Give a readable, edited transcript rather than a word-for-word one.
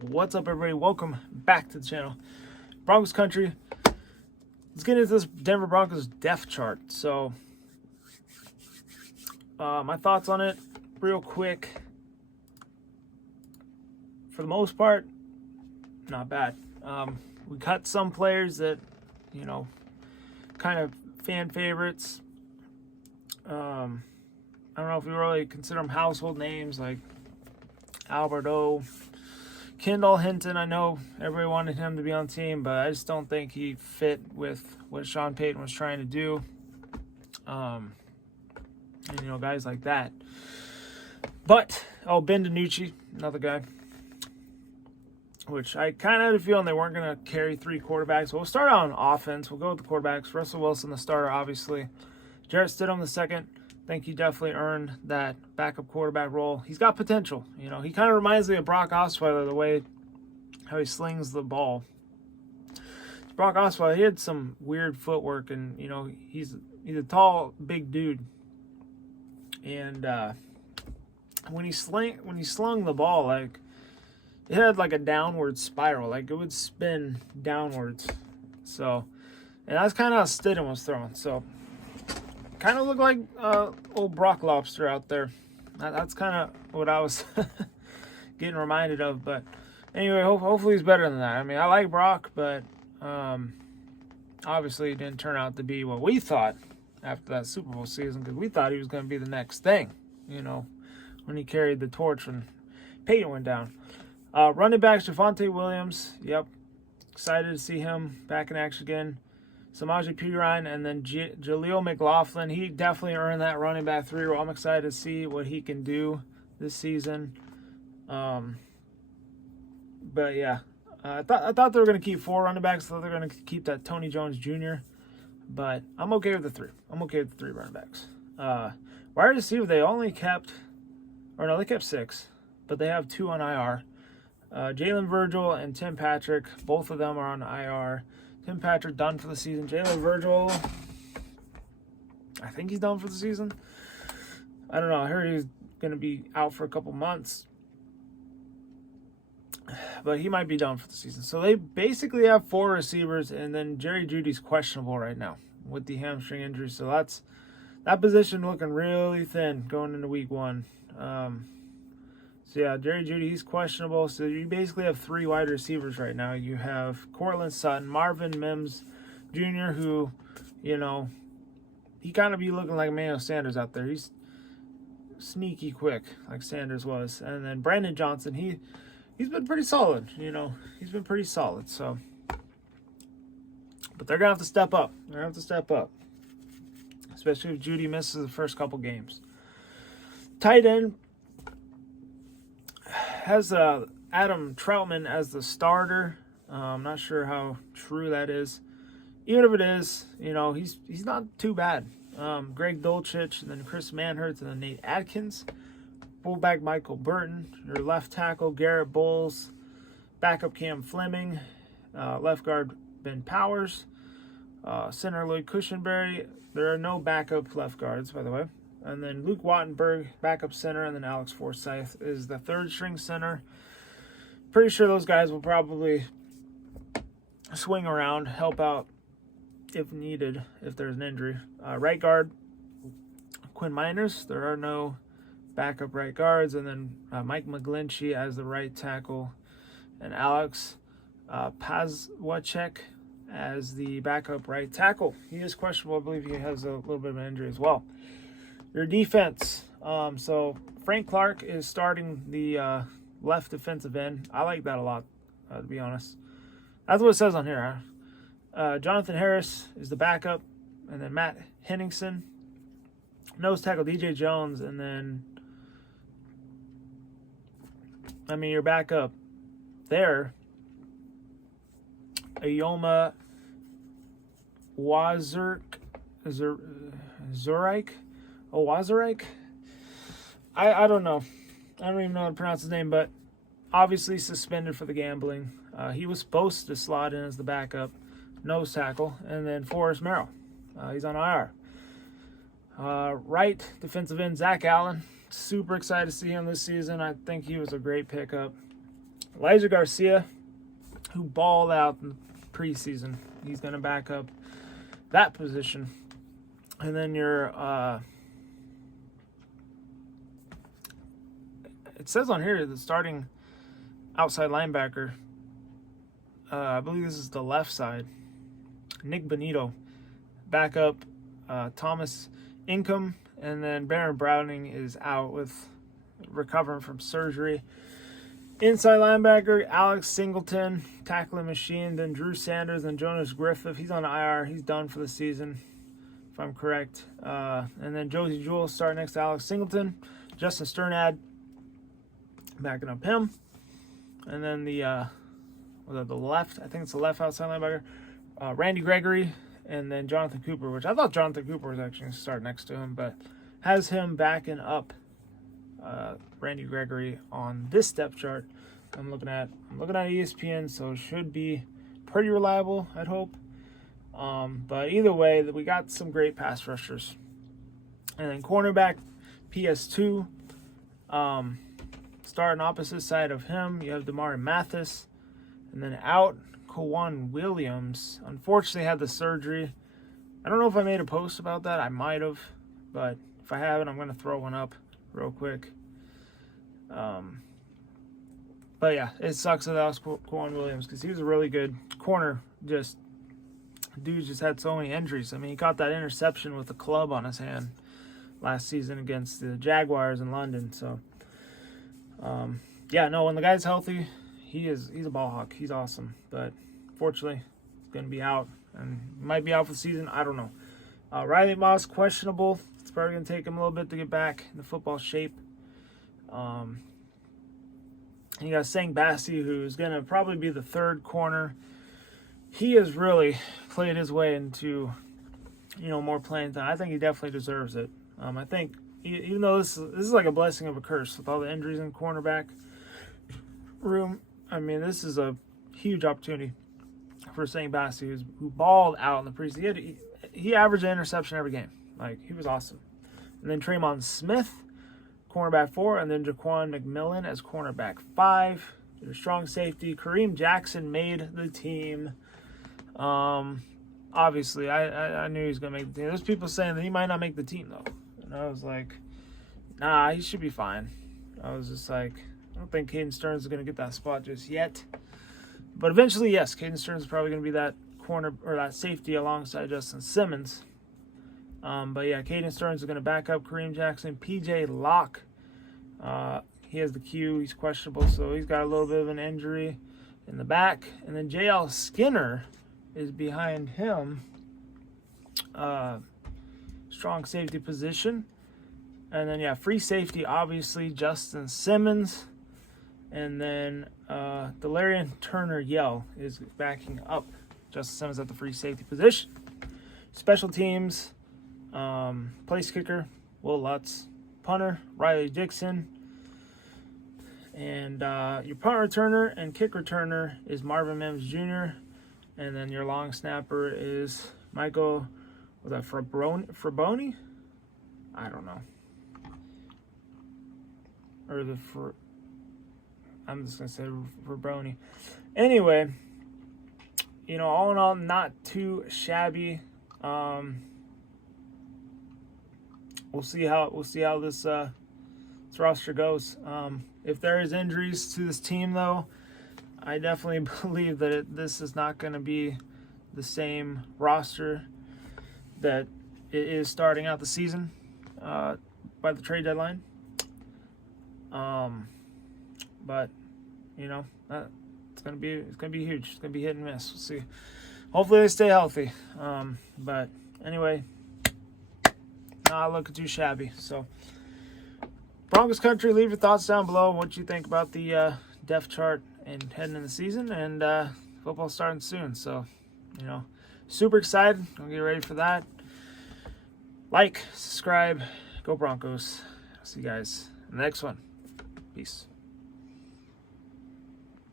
What's up, everybody? Welcome back to the channel. Broncos country. Let's get into this Denver Broncos depth chart. So, my thoughts on it real quick. For the most part, not bad. We cut some players that, kind of fan favorites. I don't know if we really consider them household names like Alberto, Kendall Hinton. I know everybody wanted him to be on the team, but I just don't think he fit with what Sean Payton was trying to do. And, guys like that. But, Ben DiNucci, another guy, which I kind of had a feeling they weren't going to carry three quarterbacks. We'll start out on offense. We'll go with the quarterbacks. Russell Wilson, the starter, obviously. Jarrett Stidham, the second. I think he definitely earned that backup quarterback role. He's got potential. He kind of reminds me of Brock Osweiler, the way how he slings the ball. Brock Osweiler, he had some weird footwork, and he's a tall, big dude. And when he slung the ball, like, it had like a downward spiral, like it would spin downwards. So, and that's kind of how Stidham was throwing. So, kind of looked like old Brock Lobster out there. That's kind of what I was getting reminded of. But anyway, hopefully he's better than that. I mean, I like Brock, but obviously it didn't turn out to be what we thought after that Super Bowl season, because we thought he was going to be the next thing, when he carried the torch when Peyton went down. Running backs, Javonte Williams. Yep. Excited to see him back in action again. Samaje Perine, and then Jaleel McLaughlin. He definitely earned that running back 3 role. I'm excited to see what he can do this season. But yeah, I thought they were going to keep 4 running backs. I thought they were going to keep that Tony Jones Jr. But I'm okay with the 3. I'm okay with the 3 running backs. Wide receiver, they kept 6, but they have 2 on IR. Jalen Virgil and Tim Patrick, both of them are on IR. Tim Patrick done for the season. Jalen Virgil, I think he's done for the season. I don't know. I heard he's going to be out for a couple months. But he might be done for the season. So they basically have 4 receivers, and then Jerry Jeudy's questionable right now with the hamstring injury. So that position looking really thin going into week 1. So yeah, Jerry Jeudy, he's questionable. So you basically have 3 wide receivers right now. You have Cortland Sutton, Marvin Mims Jr., who, he kind of be looking like Emmanuel Sanders out there. He's sneaky quick, like Sanders was. And then Brandon Johnson, he's been pretty solid. He's been pretty solid. So, but they're gonna have to step up. Especially if Jeudy misses the first couple games. Tight end has Adam Troutman as the starter. I'm not sure how true that is. Even if it is, he's not too bad. Greg Dulcich, and then Chris Manhertz, and then Nate Adkins. Fullback Michael Burton. Your left tackle Garrett Bowles. Backup Cam Fleming. Left guard Ben Powers. Center Lloyd Cushenberry. There are no backup left guards, by the way. And then Luke Wattenberg, backup center, and then Alex Forsyth is the 3rd string center. Pretty sure those guys will probably swing around, help out if needed, if there's an injury. Right guard, Quinn Miners. There are no backup right guards. And then Mike McGlinchey as the right tackle, and Alex Pazwacek as the backup right tackle. He is questionable. I believe he has a little bit of an injury as well. Your defense. So Frank Clark is starting the left defensive end. I like that a lot, to be honest. That's what it says on here. Jonathan Harris is the backup, and then Matt Henningsen, nose tackle DJ Jones, and then your backup there, Ayoma Zurike. Wazarek? I don't know. I don't even know how to pronounce his name, but obviously suspended for the gambling. He was supposed to slot in as the backup nose tackle. And then Forrest Merrill. He's on IR. Right defensive end, Zach Allen. Super excited to see him this season. I think he was a great pickup. Elijah Garcia, who balled out in the preseason. He's going to back up that position. And then your, it says on here the starting outside linebacker, I believe this is the left side, Nick Bonito. Backup, Thomas Incomm, and then Baron Browning is out with recovering from surgery. Inside linebacker, Alex Singleton, tackling machine, then Drew Sanders, and Jonas Griffith. He's on IR. He's done for the season, if I'm correct. And then Josie Jewell starting next to Alex Singleton. Justin Sternad backing up him. And then the left, I think it's the left outside linebacker, Randy Gregory, and then Jonathan Cooper, which I thought Jonathan Cooper was actually going to start next to him, but has him backing up Randy Gregory on this depth chart. I'm looking at ESPN, so it should be pretty reliable, I'd hope. But either way, we got some great pass rushers. And then cornerback, PS2, starting opposite side of him, you have Damari Mathis. And then out, Kawan Williams. Unfortunately, had the surgery. I don't know if I made a post about that. I might have. But if I haven't, I'm going to throw one up real quick. But yeah, it sucks that was Kawan Williams because he was a really good corner. Dude just had so many injuries. I mean, he caught that interception with a club on his hand last season against the Jaguars in London. So, yeah, no, when the guy's healthy, he's a ball hawk. He's awesome. But fortunately, he's going to be out and might be out for the season. I don't know. Riley Moss, questionable. It's probably going to take him a little bit to get back in the football shape. You got Sang Bassi, who's going to probably be the third corner. He has really played his way into, more playing time. I think he definitely deserves it. I think, even though this is like a blessing of a curse with all the injuries in the cornerback room, I mean, this is a huge opportunity for Sang Bassi, who balled out in the preseason. He averaged an interception every game. Like, he was awesome. And then Tremon Smith, cornerback 4, and then Jaquan McMillan as cornerback 5. Your strong safety, Kareem Jackson made the team. Obviously, I knew he was going to make the team. There's people saying that he might not make the team, though. And I was like, nah, he should be fine. I was just like, I don't think Caden Stearns is going to get that spot just yet. But eventually, yes, Caden Stearns is probably going to be that corner or that safety alongside Justin Simmons. But yeah, Caden Stearns is going to back up Kareem Jackson. PJ Locke, he has the Q. He's questionable, so he's got a little bit of an injury in the back. And then JL Skinner is behind him. Strong safety position. And then, yeah, free safety, obviously, Justin Simmons. And then Delarian Turner-Yell is backing up Justin Simmons at the free safety position. Special teams, place kicker, Will Lutz. Punter, Riley Dixon. And your punt returner and kick returner is Marvin Mims Jr. And then your long snapper is Michael, was that Fraboni? I don't know. I'm just going to say Fraboni. Anyway, all in all, not too shabby. We'll see how this roster goes. If there is injuries to this team, though, I definitely believe that this is not going to be the same roster that it is starting out the season by the trade deadline. But it's gonna be huge. It's gonna be hit and miss. We'll see. Hopefully they stay healthy. But anyway, not looking too shabby. So, Broncos country, leave your thoughts down below. What you think about the depth chart and heading in the season, and football starting soon. So, super excited. I'll get ready for that. Like, subscribe, go Broncos. See you guys in the next one. Peace.